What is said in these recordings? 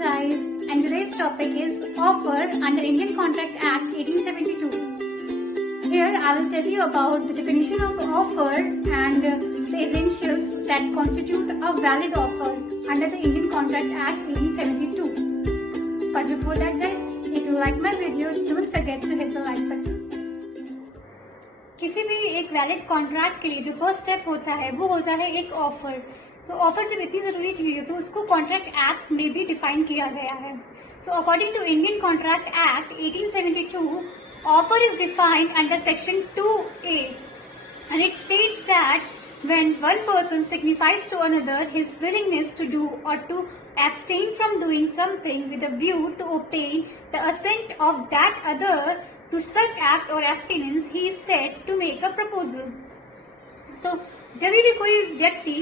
guys, and today's topic is offer under Indian Contract Act 1872. Here I will tell you about the definition of offer and the essentials that constitute a valid offer under the Indian Contract Act 1872. But before that guys, if you like my video, don't forget to hit the like button. किसी भी एक valid contract के लिए जो first step होता है वो होता है एक ऑफर। तो ऑफर जब इतनी जरूरी चीज है तो उसको कॉन्ट्रैक्ट एक्ट में भी डिफाइन किया गया है। So according to Indian contract act 1872, offer is defined under section 2A and it states that when one person signifies to another his willingness to do or to abstain from doing something with a view to obtain the assent of that other to such act or abstinence, he is said to make a proposal. तो जब भी कोई व्यक्ति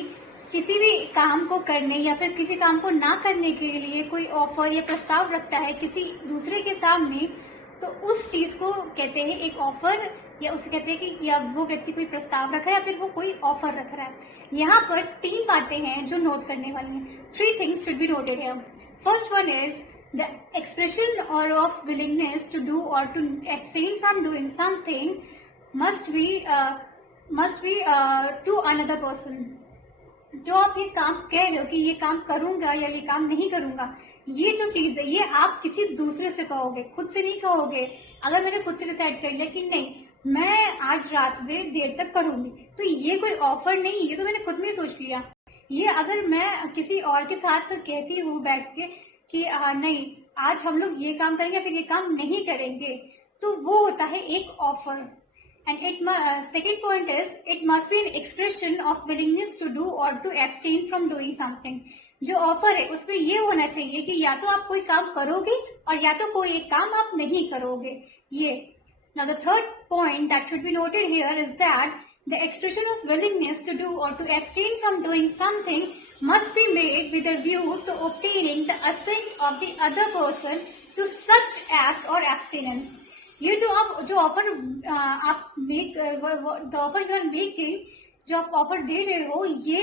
किसी भी काम को करने या फिर किसी काम को ना करने के लिए कोई ऑफर या प्रस्ताव रखता है किसी दूसरे के सामने, तो उस चीज को कहते हैं एक ऑफर, या उसे कहते हैं कि या वो व्यक्ति कोई प्रस्ताव रख रहा है या फिर वो कोई ऑफर रख रहा है। यहाँ पर 3 बातें हैं जो नोट करने वाली हैं। 3 things should be noted here. First one is the expression or of willingness to do or to abstain from doing something must be to another person. जो आप ये काम कह रहे हो कि ये काम करूंगा या ये काम नहीं करूंगा, ये जो चीज है ये आप किसी दूसरे से कहोगे, खुद से नहीं कहोगे। अगर मैंने खुद से डिसाइड कर लिया कि नहीं मैं आज रात में देर तक पढ़ूंगी, तो ये कोई ऑफर नहीं, ये तो मैंने खुद में सोच लिया। ये अगर मैं किसी और के साथ कहती हूँ बैठ के कि नहीं आज हम लोग ये काम करेंगे फिर ये काम नहीं करेंगे, तो वो होता है एक offer. And second point is it must be an expression of willingness to do or to abstain from doing something. जो ऑफर है उसमें ये होना चाहिए कि या तो आप कोई काम करोगे और या तो कोई एक काम आप नहीं करोगे। ये now the third point that should be noted here is that the expression of willingness to do or to abstain from doing something must be made with a view to obtaining the assent of the other person to such act or abstinence. ये जो offer आप the offer you are making, जो आप offer दे रहे हो, ये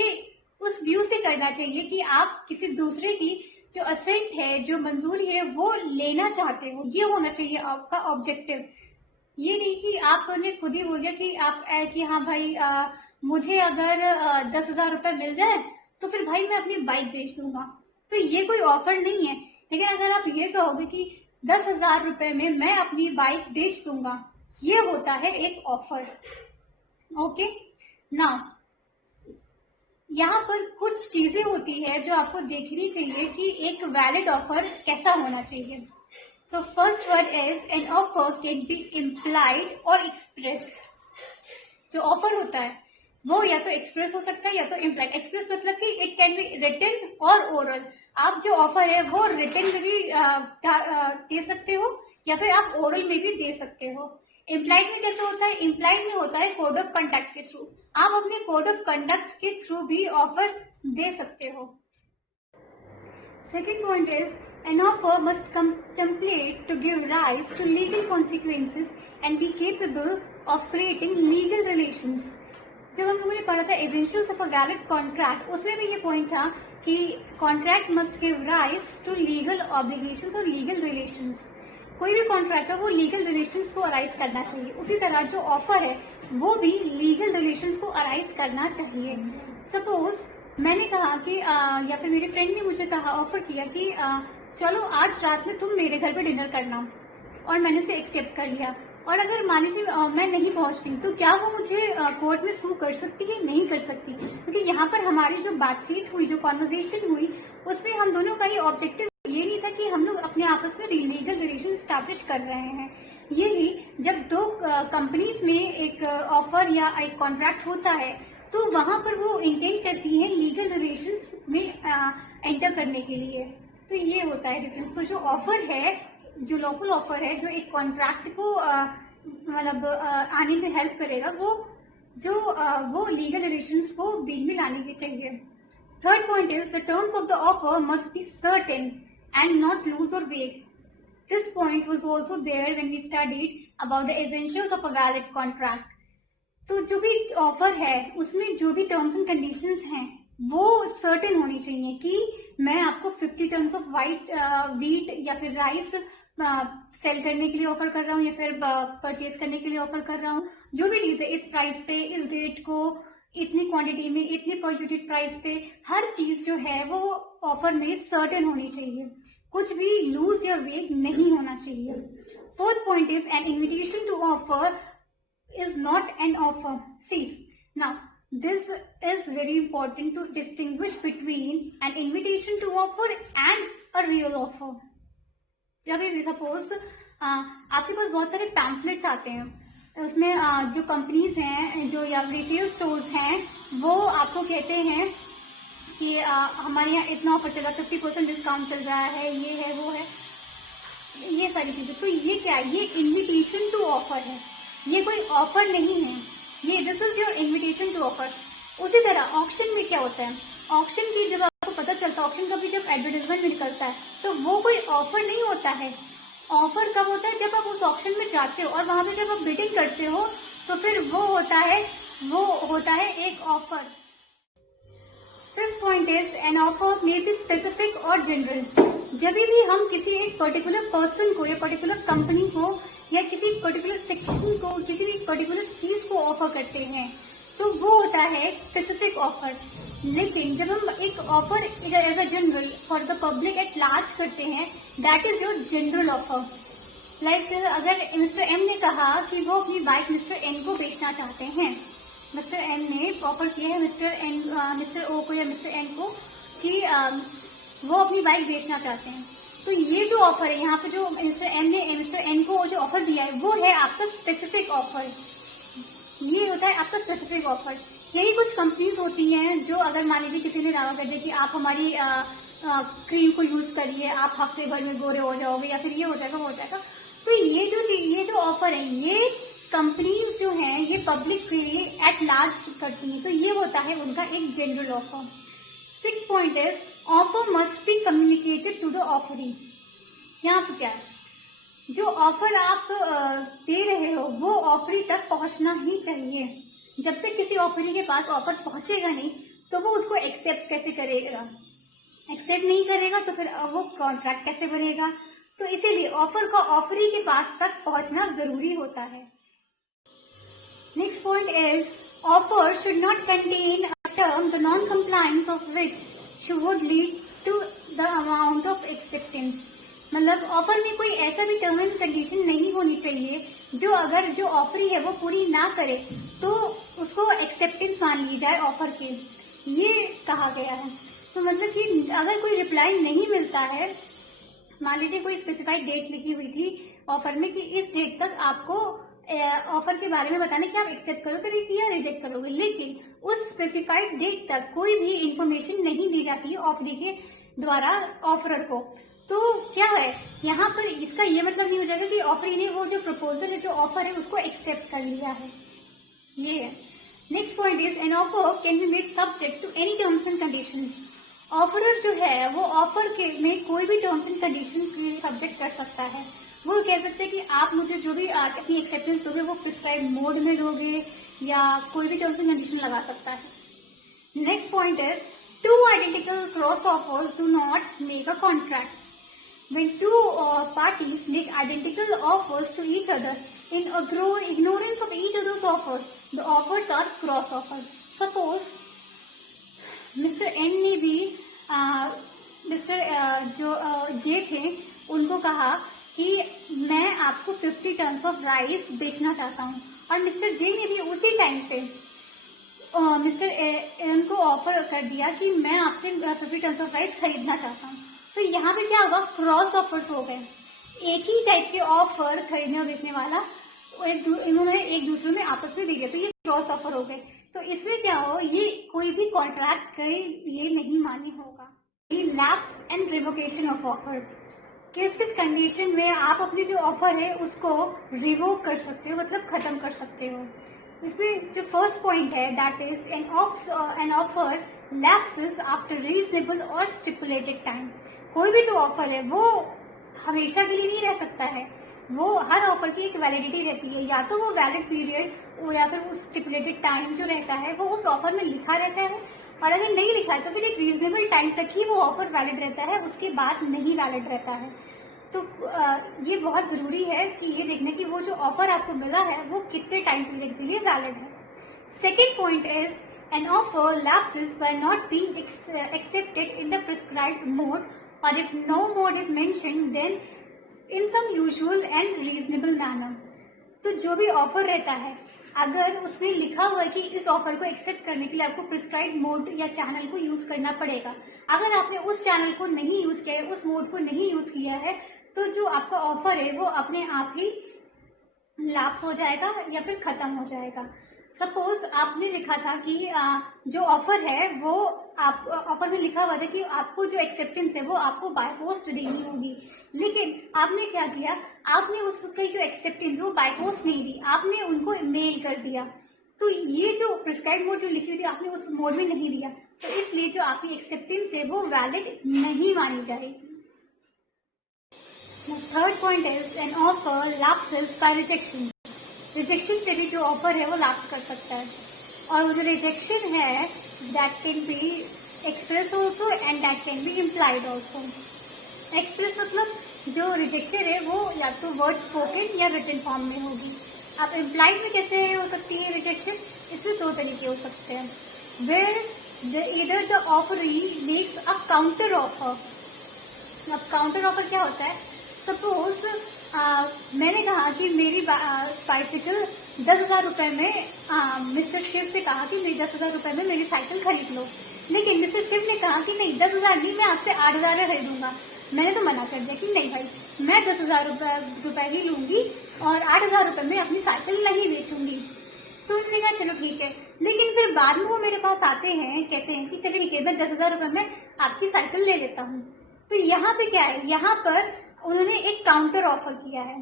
उस view से करना चाहिए कि आप किसी दूसरे की जो असेंट है, जो मंजूरी है, वो लेना चाहते हो। ये होना चाहिए आपका ऑब्जेक्टिव। ये नहीं कि आपने खुद ही बोल दिया कि आप कि हाँ भाई मुझे अगर 10,000 रुपए मिल जाए तो फिर भाई मैं अपनी बाइक बेच दूंगा, तो ये कोई ऑफर नहीं है। लेकिन अगर आप ये कहोगे कि 10,000 रुपए में मैं अपनी बाइक बेच दूंगा, ये होता है एक ऑफर। ओके, नाउ यहाँ पर कुछ चीजें होती है जो आपको देखनी चाहिए कि एक वैलिड ऑफर कैसा होना चाहिए। So first word is an offer can B implied और एक्सप्रेस्ड। जो ऑफर होता है वो या तो एक्सप्रेस हो सकता है या तो इम्प्लाइड। एक्सप्रेस मतलब कि इट कैन बी रिटन और ओरल। आप जो ऑफर है वो रिटन में भी दे सकते हो या फिर आप ओरल में भी दे सकते हो। इम्प्लाइड में कैसे होता है? इम्प्लाइड में होता है कोड ऑफ कंडक्ट के थ्रू। आप अपने कोड ऑफ कंडक्ट के थ्रू भी ऑफर दे सकते हो। Second point is an offer must contemplate to give rise to legal consequences and be capable of creating legal relations. जब हम लोगों ने पढ़ा था essentials of a valid contract, उसमें भी ये पॉइंट था कि contract must give rise to legal obligations और लीगल रिलेशंस। कोई भी कॉन्ट्रैक्ट है वो लीगल रिलेशंस को अराइज करना चाहिए। उसी तरह जो ऑफर है वो भी लीगल रिलेशंस को अराइज करना चाहिए। सपोज मैंने कहा कि या फिर मेरे फ्रेंड ने मुझे कहा, ऑफर किया कि चलो आज रात में तुम मेरे घर पे डिनर करना, और मैंने उसे एक्सेप्ट कर लिया। और अगर मान लीजिए मैं नहीं पहुंचती तो क्या वो मुझे कोर्ट में सू कर सकती है? नहीं कर सकती, क्योंकि यहाँ पर हमारी जो बातचीत हुई, जो कॉन्वर्सेशन हुई, उसमें हम दोनों का ही ऑब्जेक्टिव ये नहीं था कि हम लोग अपने आपस में लीगल रिलेशन स्टैब्लिश कर रहे हैं। ये ही जब 2 कंपनीज में एक ऑफर या एक कॉन्ट्रैक्ट होता है तो वहां पर वो इंटेंट करती है लीगल रिलेशंस में एंटर करने के लिए। तो ये होता है डिफरेंस। तो जो ऑफर है, जो लॉफुल ऑफर है, जो एक कॉन्ट्रैक्ट को मतलब आने में हेल्प करेगा, वो लीगल रिलेशंस को बीच में लाने की चाहिए। Third point is the terms of the offer must be certain and not loose और vague. This point was also there when we studied about the essentials of a valid contract. तो जो भी offer है उसमें जो भी terms and conditions हैं वो सर्टेन होनी चाहिए कि मैं आपको 50 टन ऑफ वीट या फिर राइस सेल करने के लिए ऑफर कर रहा हूँ या फिर परचेज करने के लिए ऑफर कर रहा हूँ। जो भी चीज है इस प्राइस पे, इस डेट को, इतनी क्वांटिटी में, इतनी पर यूनिट प्राइस पे, हर चीज जो है वो ऑफर में सर्टेन होनी चाहिए। कुछ भी लूज या वेग नहीं होना चाहिए। Fourth point is an invitation to offer is not an offer. See, now this is very important to distinguish between an invitation to offer and a real offer. जब भी सपोज आपके पास बहुत सारे पैम्फलेट्स आते हैं, उसमें जो कंपनीज हैं जो या रिटेल स्टोर्स हैं वो आपको कहते हैं कि हमारे यहाँ इतना ऑफर चल रहा है, 50% डिस्काउंट चल रहा है, ये है वो है, ये सारी चीजें। तो ये क्या है? ये इन्विटेशन टू ऑफर है, ये कोई ऑफर नहीं है। ये this is your invitation to offer. उसी तरह ऑक्शन में क्या होता है? ऑक्शन की जब आपको पता चलता है, ऑक्शन का भी जब एडवर्टाइजमेंट निकलता है तो वो कोई ऑफर नहीं होता है। ऑफर कब होता है? जब आप उस ऑक्शन में जाते हो और वहां पे जब आप बिडिंग करते हो तो फिर वो होता है एक offer. Fifth point is an offer may be specific और जनरल। जब भी हम किसी एक पर्टिकुलर पर्सन को या पर्टिकुलर कंपनी को या किसी पर्टिकुलर सेक्शन को, किसी भी पर्टिकुलर चीज को ऑफर करते हैं तो वो होता है स्पेसिफिक ऑफर। लेकिन जब हम एक offer as a general for the public at large करते हैं, that is your general offer. Like अगर मिस्टर एम ने कहा कि वो अपनी बाइक मिस्टर एन को बेचना चाहते हैं, मिस्टर एन ने ऑफर किया है मिस्टर ओ को या मिस्टर एन को कि वो अपनी बाइक बेचना चाहते हैं, तो ये जो ऑफर है यहाँ पे जो मिस्टर एम ने मिस्टर एन को जो ऑफर दिया है वो है आपका स्पेसिफिक ऑफर। ये होता है आपका स्पेसिफिक ऑफर। यही कुछ कंपनीज होती हैं जो अगर मान लीजिए किसी ने दावा कर दिया कि आप हमारी क्रीम को यूज करिए, आप हफ्ते भर में गोरे हो जाओगे या फिर ये हो जाएगा वो हो जाएगा, तो ये जो ऑफर है ये कंपनीज जो हैं ये पब्लिक के लिए एट लार्ज करती हैं, तो ये होता है उनका एक general offer. Six point is offer must be communicated to the offeree. यहाँ पे क्या है? जो ऑफर आप दे रहे हो वो ऑफरी तक पहुंचना ही चाहिए। जब तक किसी ऑफरी के पास ऑफर पहुंचेगा नहीं तो वो उसको एक्सेप्ट कैसे करेगा? एक्सेप्ट नहीं करेगा तो फिर वो कॉन्ट्रैक्ट कैसे बनेगा? तो इसीलिए ऑफर का ऑफरी के पास तक पहुंचना जरूरी होता है। Next point is offer should not contain a term the non compliance of which should lead to the amount of acceptance. मतलब ऑफर में कोई ऐसा भी टर्म एंड कंडीशन नहीं होनी चाहिए जो अगर जो ऑफरी है वो पूरी ना करे तो उसको एक्सेप्टेंस मान ली जाए ऑफर के, ये कहा गया है। तो मतलब कि अगर कोई रिप्लाई नहीं मिलता है, मान लीजिए कोई स्पेसिफाइड डेट लिखी हुई थी ऑफर में कि इस डेट तक आपको ऑफर के बारे में बताना कि आप एक्सेप्ट करोगे या रिजेक्ट करोगे, लेकिन उस स्पेसिफाइड डेट तक कोई भी इंफॉर्मेशन नहीं दी जाती है ऑफरी के द्वारा ऑफरर को, तो क्या है यहाँ पर इसका ये मतलब नहीं हो जाएगा कि ऑफरी ने वो जो प्रपोजल है, जो ऑफर है उसको एक्सेप्ट कर लिया है। ये है। Next point is an offer can be made subject to any terms and conditions. Offerer जो है वो ऑफर के में कोई भी टर्म्स एंड कंडीशन सब्जेक्ट कर सकता है। वो कह सकते हैं कि आप मुझे जो भी अपनी एक्सेप्टेंस दोगे वो प्रिस्क्राइब मोड में दोगे या कोई भी टर्म्स एंड कंडीशन लगा सकता है। Next point is two identical cross offers do not make a contract. When two parties make identical offers to each other in ignorance of each other's offers, the offers are cross offers. Suppose Mr. N ने भी Mr. जो J थे उनको कहा कि मैं आपको 50 ton of rice बेचना चाहता हूँ, और मिस्टर जे ने भी उसी टाइम पे मिस्टर एन को ऑफर कर दिया कि मैं आपसे 50 टन ऑफ राइस खरीदना चाहता हूँ। तो यहाँ पे क्या होगा? क्रॉस ऑफर्स हो गए। एक ही टाइप के ऑफर खरीदने और बेचने वाला इन्होंने एक दूसरे में आपस में दे दिया, तो ये क्रॉस ऑफर हो गए। तो इसमें क्या हो, ये कोई भी कॉन्ट्रैक्ट के लिए नहीं मान्य होगा। Lapse and revocation of offer, किस किस कंडीशन में आप अपनी जो ऑफर है उसको रिवोक कर सकते हो, मतलब खत्म कर सकते हो। इसमें जो फर्स्ट पॉइंट है that is an offer lapses after reasonable और स्टिपुलेटेड टाइम। कोई भी जो ऑफर है वो हमेशा के लिए नहीं रह सकता है, वो हर ऑफर की एक वैलिडिटी रहती है, या तो वो वैलिड पीरियड या फिर उस स्टिपुलेटेड टाइम जो रहता है वो उस ऑफर में लिखा रहता है, और अगर नहीं लिखा है तो फिर एक रीजनेबल टाइम तक ही वो ऑफर वैलिड रहता है, उसके बाद नहीं वैलिड रहता है। तो ये बहुत जरूरी है कि ये देखना कि वो जो ऑफर आपको मिला है वो कितने टाइम पीरियड के लिए वैलिड है। Second point is an offer lapses by not being accepted in the prescribed mode, or if no mode is mentioned then in some usual and reasonable manner। तो जो भी ऑफर रहता है अगर उसमें लिखा हुआ है कि इस ऑफर को एक्सेप्ट करने के लिए आपको प्रिस्क्राइब मोड या चैनल को यूज करना पड़ेगा, अगर आपने उस चैनल को नहीं यूज किया है, उस मोड को नहीं यूज किया है, तो जो आपका ऑफर है वो अपने आप ही लैप्स हो जाएगा या फिर खत्म हो जाएगा। सपोज आपने लिखा था कि जो ऑफर है वो आप ऑफर में लिखा हुआ था कि आपको जो एक्सेप्टेंस है वो आपको बाय पोस्ट देनी होगी, लेकिन आपने क्या किया, आपने उसकी जो एक्सेप्टेंस वो बाय पोस्ट नहीं दी, आपने उनको मेल कर दिया। तो ये जो प्रिस्क्राइब मोड जो लिखी हुई थी आपने उस मोड में नहीं दिया, तो इसलिए जो आपकी एक्सेप्टेंस है वो वैलिड नहीं मानी जाएगी। Third point is an offer lapses by rejection. Rejection से भी जो ऑफर है वो लैप्स कर सकता है, और वो जो रिजेक्शन है that can be express also and that can be implied also. Express मतलब जो रिजेक्शन है वो या तो वर्ड स्पोकन या रिटन फॉर्म में होगी। अब इम्प्लाइड में कैसे हो सकती है रिजेक्शन, इसमें दो तरीके हो सकते हैं, where either the offeree makes a counter offer. अब काउंटर ऑफर क्या होता है, सपोज मैंने कहा कि मेरी बाइसिकल 10,000 रुपए में मिस्टर शिव से कहा कि मेरी 10,000 रुपए में मेरी साइकिल खरीद लो, लेकिन मिस्टर शिव ने कहा कि नहीं 10,000 नहीं, मैं आपसे 8,000 में खरीदूंगा। मैंने तो मना कर दिया कि नहीं भाई, मैं 10,000 रुपए ही लूंगी और 8,000 रुपए में अपनी साइकिल नहीं बेचूंगी। तो उसने कहा चलो ठीक है, लेकिन फिर बाद में वो मेरे पास आते हैं, कहते हैं कि चलो ठीक है मैं 10,000 रुपए में आपकी साइकिल ले लेता हूँ। तो यहाँ पे क्या है, यहाँ पर उन्होंने एक काउंटर ऑफर किया है,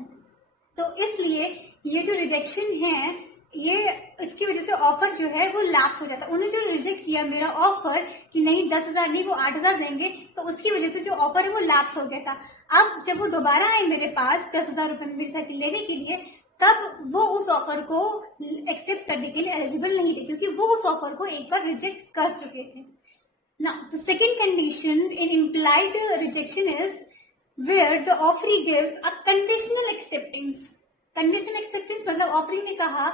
तो इसलिए ये जो रिजेक्शन है ये इसकी वजह से ऑफर जो है वो लैप्स हो जाता है। उन्होंने जो रिजेक्ट किया मेरा ऑफर कि नहीं 10,000 नहीं वो 8,000 देंगे, तो उसकी वजह से जो ऑफर है वो लैप्स हो गया था। अब जब वो दोबारा आए मेरे पास 10,000 रुपए में मेरी साइकिल लेने के लिए, तब वो उस ऑफर को एक्सेप्ट करने के लिए एलिजिबल नहीं थे, क्योंकि वो उस ऑफर को एक बार रिजेक्ट कर चुके थे। Now, the second condition in implied rejection is where the offeree gives a conditional acceptance। conditional acceptance मतलब ऑफरी ने कहा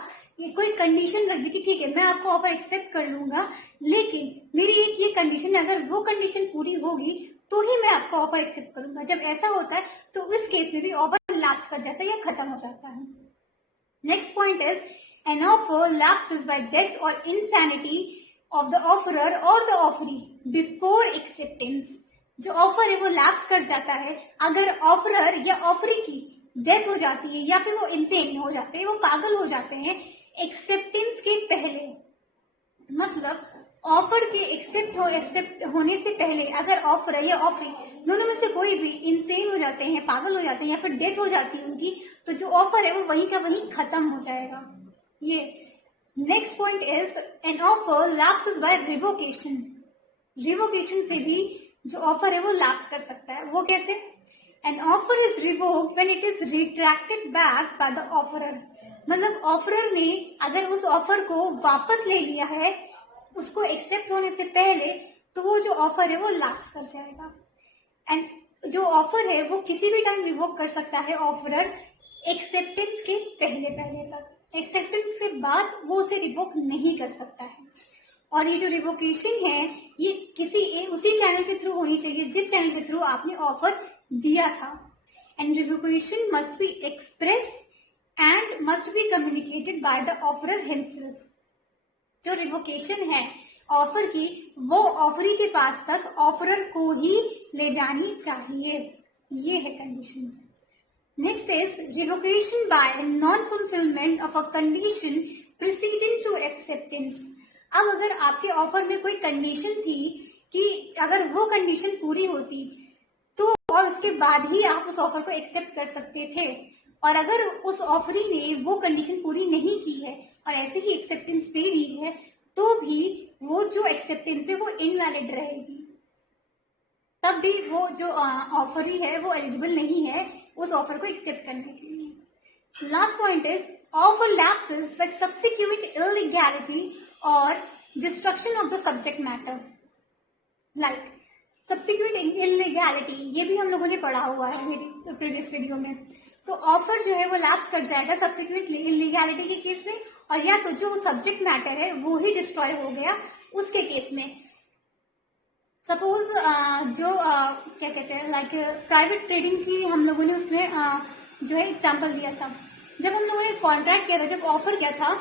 ये कोई कंडीशन रख दी कि ठीक है मैं आपको ऑफर एक्सेप्ट कर लूंगा, लेकिन मेरी एक ये कंडीशन है, अगर वो कंडीशन पूरी होगी तो ही मैं आपको ऑफर एक्सेप्ट करूंगा। जब ऐसा होता है तो इस केस में भी ऑफर लैप्स कर जाता है या खत्म हो जाता है। Next point is an offer lapses by death or insanity of the offerer or the offeree before acceptance। जो ऑफर है वो लैप्स कर जाता है अगर ऑफरर या ऑफरी की डेथ हो जाती है या फिर वो इंसेन हो जाते हैं, वो पागल हो जाते हैं एक्सेप्टेंस के पहले। मतलब ऑफर के एक्सेप्ट होने से पहले अगर ऑफर या ऑफरी दोनों में से कोई भी इंसेन हो जाते हैं, पागल हो जाते हैं या फिर डेथ हो जाती है उनकी, तो जो ऑफर है वो वहीं का वहीं खत्म हो जाएगा। ये next point is an offer lapses by revocation. Revocation से भी जो ऑफर है वो लैप्स कर सकता है। वो कैसे, an offer is revoked when it is retracted back by the offeror. मतलब ऑफरर ने अगर उस ऑफर को वापस ले लिया है उसको एक्सेप्ट होने से पहले, तो वो जो ऑफर है वो लैप्स कर जाएगा। एंड जो ऑफर है वो किसी भी टाइम रिवोक कर सकता है ऑफरर एक्सेप्टेंस के पहले तक, एक्सेप्टेंस के बाद वो उसे रिवोक नहीं कर सकता है। और ये जो रिवोकेशन है ये किसी उसी चैनल के थ्रू होनी चाहिए जिस चैनल के थ्रू आपने ऑफर दिया था। And revocation must be express and must be communicated by the offeror himself. जो रिवोकेशन है ऑफर की वो ऑफरी के पास तक ऑफरर को ही ले जानी चाहिए, ये है condition. Next is revocation by non-fulfillment of a condition preceding to acceptance। अब अगर आपके ऑफर में कोई कंडीशन थी कि अगर वो कंडीशन पूरी होती तो और उसके बाद ही आप उस ऑफर को एक्सेप्ट कर सकते थे, और अगर उस ऑफरी ने वो कंडीशन पूरी नहीं की है और ऐसे ही एक्सेप्टेंस दे दी है तो भी वो जो एक्सेप्टेंस है वो इनवैलिड रहेगी, तब भी वो जो ऑफरी है वो एलिजिबल नहीं है उस ऑफर को एक्सेप्ट करने के लिए। Last point is offer lapses by subsequent illegality or destruction of the subject matter, like subsequent illegality, ये भी हम लोगों ने पढ़ा हुआ है मेरी प्रीवियस वीडियो में। सो ऑफर जो है वो लैप्स कर जाएगा सब्सिक्वेंट इलीगैलिटी के केस में, और या तो जो सब्जेक्ट मैटर है वो ही डिस्ट्रॉय हो गया उसके केस में। सपोज जो क्या कहते हैं, लाइक प्राइवेट ट्रेडिंग की हम लोगों ने उसमें जो है एग्जाम्पल दिया था। जब हम लोगों ने कॉन्ट्रैक्ट किया था, जब ऑफर किया था,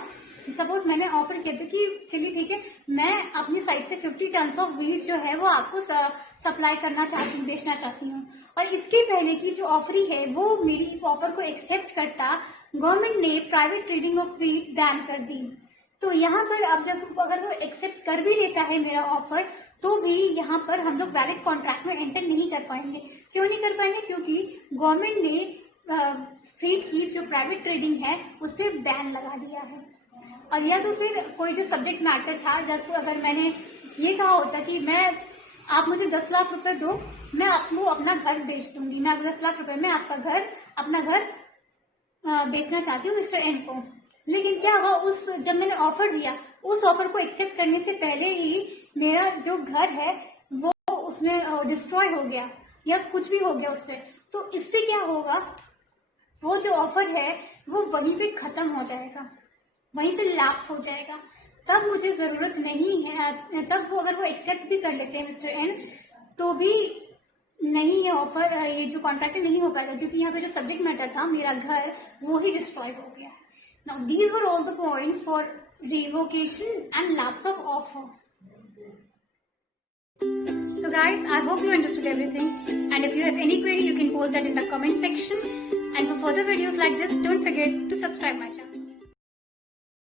सपोज मैंने ऑफर किया था कि चलिए ठीक है, मैं अपनी साइड से 50 टन ऑफ वीट जो है वो आपको सप्लाई करना चाहती हूँ, बेचना चाहती हूँ। और इसके पहले की जो ऑफरी है वो मेरी ऑफर को एक्सेप्ट करता, गवर्नमेंट ने private trading of wheat ban कर दी। तो यहाँ पर अब जब अगर वो एक्सेप्ट कर भी लेता है मेरा ऑफर, तो भी यहाँ पर हम लोग वैलिड कॉन्ट्रैक्ट में एंटर नहीं कर पाएंगे। क्यों नहीं कर पाएंगे? क्योंकि गवर्नमेंट ने फीड की जो प्राइवेट ट्रेडिंग है उस पर बैन लगा दिया है। और या तो फिर कोई जो सब्जेक्ट मैटर था, जैसे अगर मैंने ये कहा होता कि आप मुझे 10 लाख रुपए दो, मैं आपको अपना घर बेच दूंगी, मैं 10 लाख रुपए में अपना घर बेचना चाहती हूँ मिस्टर एन को। लेकिन क्या हुआ, जब मैंने ऑफर दिया, उस ऑफर को एक्सेप्ट करने से पहले ही मेरा जो घर है वो उसमें डिस्ट्रॉय हो गया या कुछ भी हो गया उसमें। तो इससे क्या होगा, वो जो ऑफर है वो वहीं पे खत्म हो जाएगा, वहीं पे लैप्स हो जाएगा। तब मुझे जरूरत नहीं है, तब वो अगर वो एक्सेप्ट भी कर लेते हैं मिस्टर एन, तो भी नहीं है ऑफर, ये जो कॉन्ट्रैक्ट नहीं हो पाएगा, क्योंकि यहाँ पे जो सब्जेक्ट मैटर था मेरा घर वो ही डिस्ट्रॉय हो गया। Now these were all the points for revocation and lapse of offer. So guys, I hope you understood everything, and if you have any query you can post that in the comment section, and for further videos like this don't forget to subscribe my channel.